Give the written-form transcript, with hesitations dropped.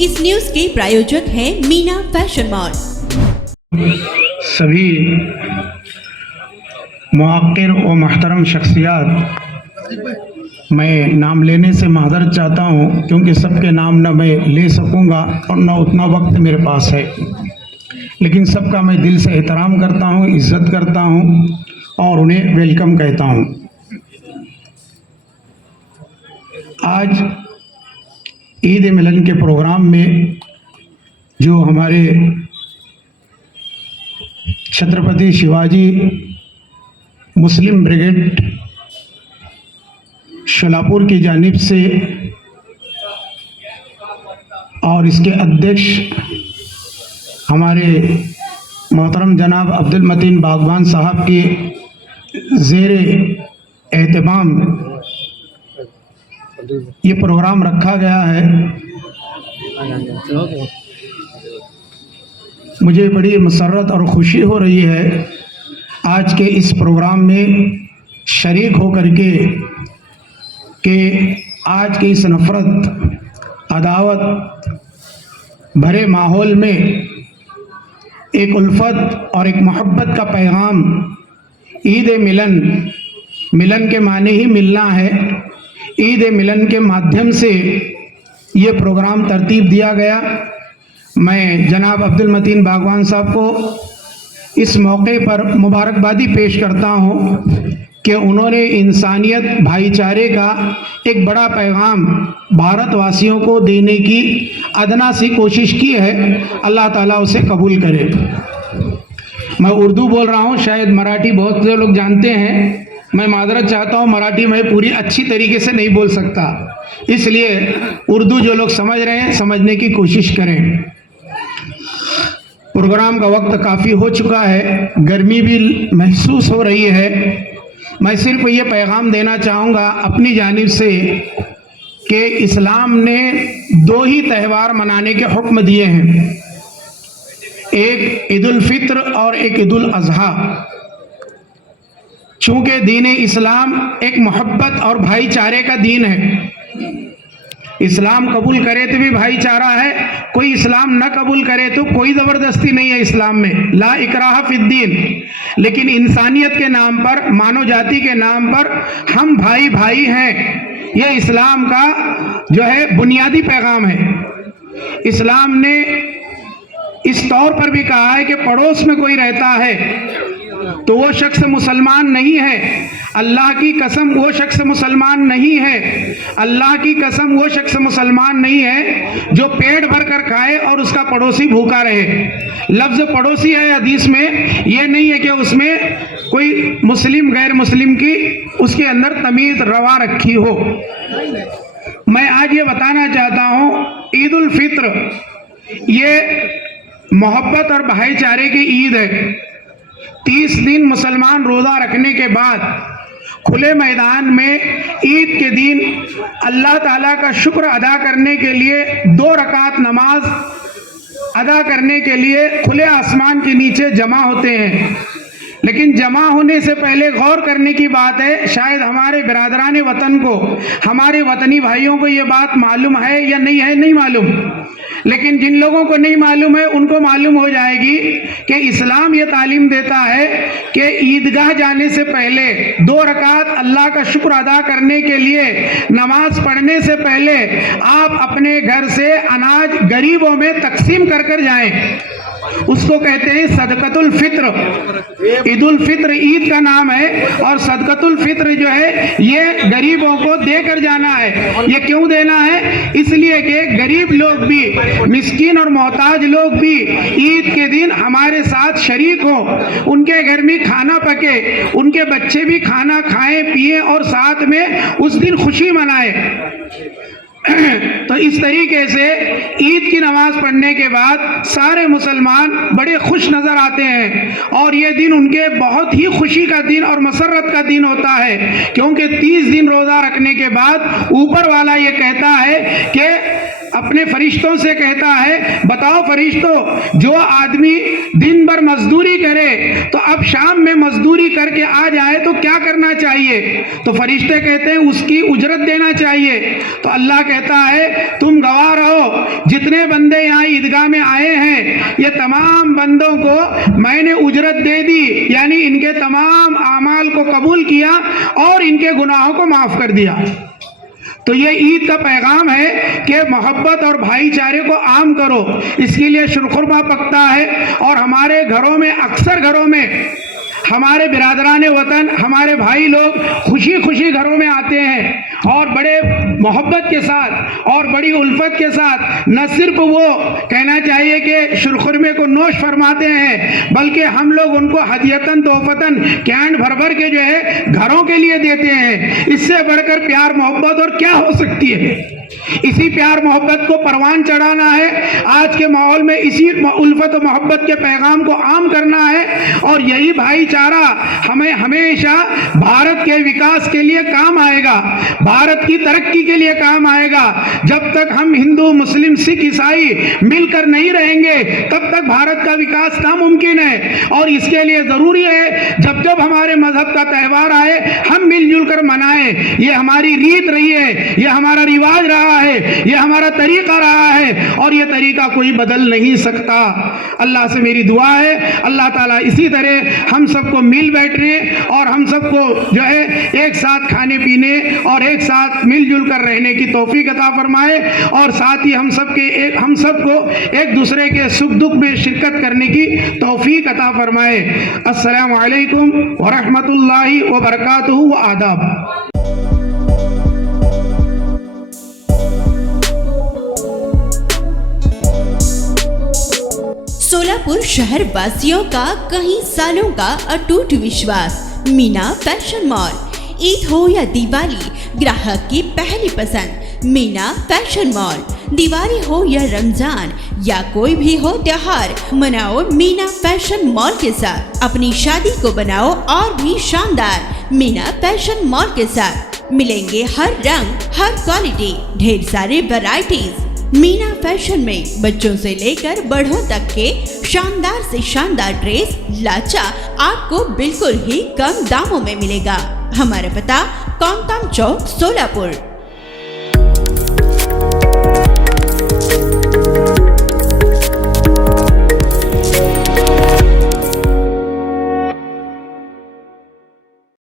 इस न्यूज के प्रायोजक हैं मीना फैशन मॉल। सभी मुआक्किर व मोहतरम शख्सियात, मैं नाम लेने से माज़रत चाहता हूँ क्योंकि सबके नाम न मैं ले सकूँगा और न उतना वक्त मेरे पास है, लेकिन सबका मैं दिल से एहतराम करता हूँ, इज़्ज़त करता हूँ और उन्हें वेलकम कहता हूँ। आज ईद मिलन के प्रोग्राम में जो हमारे छत्रपति शिवाजी मुस्लिम ब्रिगेड शोलापुर की जानिब से और इसके अध्यक्ष हमारे मोहतरम जनाब अब्दुल मतीन बागवान साहब के ज़ेर एहतमाम ये प्रोग्राम रखा गया है। मुझे बड़ी मसरत और ख़ुशी हो रही है आज के इस प्रोग्राम में शरीक होकर के आज के इस नफ़रत अदावत भरे माहौल में एक उल्फत और एक मोहब्बत का पैगाम ईद मिलन के माने ही मिलना है। ईद मिलन के माध्यम से ये प्रोग्राम तरतीब दिया गया। मैं जनाब अब्दुल मतीन बागवान साहब को इस मौके पर मुबारकबादी पेश करता हूँ कि उन्होंने इंसानियत भाईचारे का एक बड़ा पैगाम भारतवासियों को देने की अदना सी कोशिश की है। अल्लाह ताला उसे कबूल करे। मैं उर्दू बोल रहा हूँ, शायद मराठी बहुत से लोग जानते हैं। मैं माजरत चाहता हूँ, मराठी मैं पूरी अच्छी तरीके से नहीं बोल सकता, इसलिए उर्दू जो लोग समझ रहे हैं समझने की कोशिश करें। प्रोग्राम का वक्त काफ़ी हो चुका है, गर्मी भी महसूस हो रही है। मैं सिर्फ ये पैगाम देना चाहूँगा अपनी जानिब से कि इस्लाम ने दो ही त्यौहार मनाने के हुक्म दिए हैं, एक ईद उल फित्र और एक ईद उल अज़हा। चूँकि दीन इस्लाम एक मोहब्बत और भाईचारे का दीन है। इस्लाम कबूल करे तो भी भाईचारा है, कोई इस्लाम न कबूल करे तो कोई ज़बरदस्ती नहीं है इस्लाम में, ला इकराह फिद्दीन। लेकिन इंसानियत के नाम पर, मानव जाति के नाम पर हम भाई भाई हैं, ये इस्लाम का जो है बुनियादी पैगाम है। इस्लाम ने इस तौर पर भी कहा है कि पड़ोस में कोई रहता है तो वो शख्स मुसलमान नहीं है। अल्लाह की कसम वो शख्स मुसलमान नहीं है, अल्लाह की कसम वो शख्स मुसलमान नहीं है जो पेट भर कर खाए और उसका पड़ोसी भूखा रहे। लफ्ज़ पड़ोसी है हदीस में, ये नहीं है कि उसमें कोई मुस्लिम गैर मुस्लिम की उसके अंदर तमीज़ रवा रखी हो। मैं आज ये बताना चाहता हूँ, ईद उल फित्र ये मोहब्बत और भाईचारे की ईद है। 30 दिन मुसलमान रोज़ा रखने के बाद खुले मैदान में ईद के दिन अल्लाह ताला का शुक्र अदा करने के लिए 2 रकात नमाज अदा करने के लिए खुले आसमान के नीचे जमा होते हैं। लेकिन जमा होने से पहले गौर करने की बात है, शायद हमारे बिरादरान वतन को, हमारे वतनी भाइयों को ये बात मालूम है या नहीं है, नहीं मालूम, लेकिन जिन लोगों को नहीं मालूम है उनको मालूम हो जाएगी कि इस्लाम ये तालीम देता है कि ईदगाह जाने से पहले 2 रकात अल्लाह का शुक्र अदा करने के लिए नमाज पढ़ने से पहले आप अपने घर से अनाज गरीबों में तकसीम कर कर जाएं। उसको कहते हैं सदकतुल फित्र। ईद उल फित्र ईद का नाम है और सदकतुल फित्र जो है ये गरीबों को देकर जाना है। ये क्यों देना है? इसलिए कि गरीब लोग भी, मिस्कीन और मोहताज लोग भी ईद के दिन हमारे साथ शरीक हो, उनके घर में खाना पके, उनके बच्चे भी खाना खाएं पिए और साथ में उस दिन खुशी मनाएं। तो इस तरीके से ईद की नमाज पढ़ने के बाद सारे मुसलमान बड़े खुश नज़र आते हैं और ये दिन उनके बहुत ही खुशी का दिन और मसरत का दिन होता है, क्योंकि 30 दिन रोज़ा रखने के बाद ऊपर वाला ये कहता है कि अपने फरिश्तों से कहता है, बताओ फरिश्तों, जो आदमी दिन भर मजदूरी करे तो अब शाम में मजदूरी करके आ जाए तो क्या करना चाहिए? तो फरिश्ते कहते हैं उसकी उजरत देना चाहिए। तो अल्लाह कहता है तुम गवाह रहो, जितने बंदे यहाँ ईदगाह में आए हैं ये तमाम बंदों को मैंने उजरत दे दी, यानी इनके तमाम आमाल को कबूल किया और इनके गुनाहों को माफ कर दिया। तो ये ईद का पैगाम है कि मोहब्बत और भाईचारे को आम करो। इसके लिए शुरखुरमा पकता है और हमारे घरों में, अक्सर घरों में हमारे बिरादरान वतन, हमारे भाई लोग खुशी खुशी घरों में आते हैं और बड़े मोहब्बत के साथ और बड़ी उल्फत के साथ न सिर्फ वो कहना चाहिए कि शुरखुरमे को नोश फरमाते हैं, बल्कि हम लोग उनको हदियतन तोहफतन कैंड भर भर के जो है घरों के लिए देते हैं। इससे बढ़कर प्यार मोहब्बत और क्या हो सकती है? इसी प्यार मोहब्बत को परवान चढ़ाना है। आज के माहौल में इसी उल्फत और मोहब्बत के पैगाम को आम करना है और यही भाईचारा हमें हमेशा भारत के विकास के लिए काम आएगा, भारत की तरक्की के लिए काम आएगा। जब तक हम हिंदू, मुस्लिम, सिख, ईसाई मिलकर नहीं रहेंगे तब तक भारत का विकास नामुमकिन है। और इसके लिए जरूरी है जब जब हमारे मजहब का त्यौहार आए हम मिलजुल कर मनाएं। ये हमारी रीत रही है, ये हमारा रिवाज रहा है, ये हमारा तरीका रहा है और ये तरीका कोई बदल नहीं सकता। अल्लाह से मेरी दुआ है अल्लाह ताला इसी तरह हम सबको मिल बैठने और हम सबको जो है एक साथ खाने पीने और एक साथ मिलजुल कर रहने की तौफीक अता फरमाए और साथ ही हम सबको एक दूसरे के सुख दुख में शिरकत करने की तौफीक अता फरमाए। अस्सलामु अलैकुम व रहमतुल्लाहि व बरकातुहू व आदाब। सोलापुर शहर वासियों का कई सालों का अटूट विश्वास, मीना फैशन मॉल। ईद हो या दिवाली, ग्राहक की पहली पसंद मीना फैशन मॉल। दिवाली हो या रमजान या कोई भी हो त्योहार, मनाओ मीना फैशन मॉल के साथ। अपनी शादी को बनाओ और भी शानदार मीना फैशन मॉल के साथ। मिलेंगे हर रंग, हर क्वालिटी, ढेर सारे वैरायटीज। मीना फैशन में बच्चों से लेकर बड़ों तक के शानदार से शानदार ड्रेस, लाचा आपको बिल्कुल ही कम दामों में मिलेगा। हमारा पता कौंताम चौक, सोलापुर।